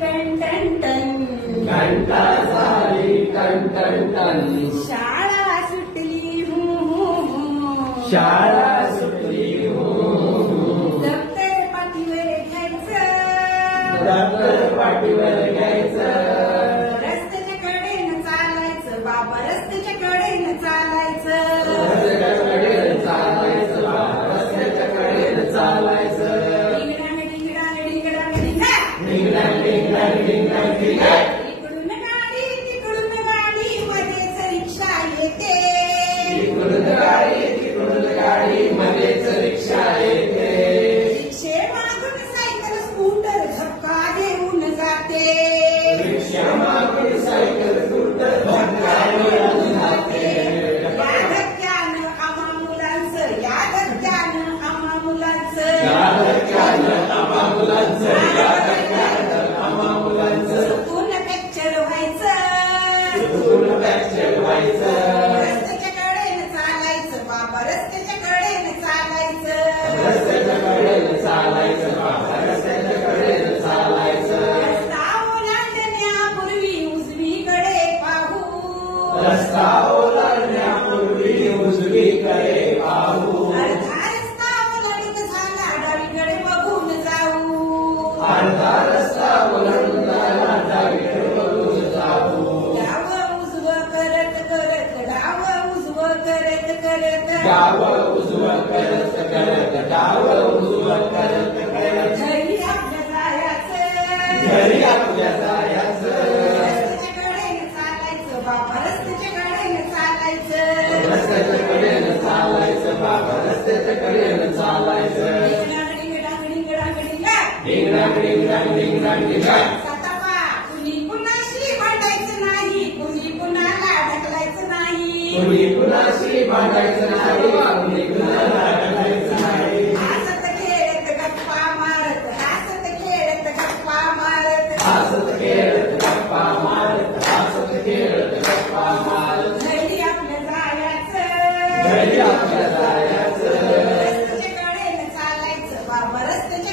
ton ton ton, घंटा झाली ton ton ton, शाळा सुटली शाळा सुटली दप्तर पाठीवर घ्यायचं, दप्तर पाठीवर घ्यायचं, रस्त्याच्या कडेनं चालायचं बाबा, रस्त्याच्या कडेनं चालायचं, रस्त्याच्या कडेनं चालायचं बाबा, रस्त्याच्या कडेनं चालायचं, डिंगडांग डिंगडांग डिंगडांग डिंगा, डिंगडांग डिंगडांग डिंगडांग डिंगा, इकडून गाडी तिकडून गाडी मध्येच रिक्षा येते, इकडून गाडी मध्येच रिक्षा येते, रिक्षे मागून सायकल स्कूटर धक्का देऊन जाते, रिक्षा मागून सायकल स्कूटर धक्का देऊन जाते, या धक्क्यानं आम्हा मुलांचं, या धक्क्यानं आम्हा मुलांचं, या धक्क्यानं आम्हा मुलांचं, या धक्क्यानं आम्हा मुलांचं, चुकून फ्रॅक्चर व्हायचं, चुकून फ्रॅक्चर व्हायचं, रस्त्याच्या कडेनं चालायचं बाबा, रस्त्याच्या कडेनं चालायचं, रस्त्याच्या कडेनं चालायचं बाबा, रस्त्याच्या कडेनं चालायचं, रस्ता ओलांडण्यापूर्वी उजवीकडे पाहू, रस्ता ओलांडण्यापूर्वी उजवीकडे पाहू, अर्धा रस्ता ओलांडून झाला डावीकडे बघून जाऊ, अर्धा रस्ता ओलांडून झाला डावीकडे बघून जाऊ, डावं उजवं करत करत, डावं उजवं करत करत, डावं उजवं करत करत, डावं उजवं करत करत, घरी आपल्या जायचं, घरी आपल्या जायचं, रस्त्याच्या कडेनं चालायचं बाबा, रस्त्याच्या कडेनं चालायचं, रस्त्याच्या कडेनं चालायचं बाबा, रस्त्याच्या कडेनं चालायचं, डिंगडांग डिंगडांग डिंगडांग डिंगा, डिंगडांग डिंगडांग डिंगडांग डिंगा, सातापा कुणी कुणाशी भांडायचं नाही, कुणी कुणाला ढकलायचं नाही, कुणी कुणाशी भांडायचं नाही, कुणी कुणाला ढकलायचं नाही, हसत खेळत गप्पा मारत, हसत खेळत गप्पा मारत, हसत खेळत गप्पा मारत, हसत खेळत गप्पा मारत, घरी आपल्या जायचं, घरी आपल्या जायचं, रस्त्याच्या कडेनं चालायचं बाबा, रस्त्याच्या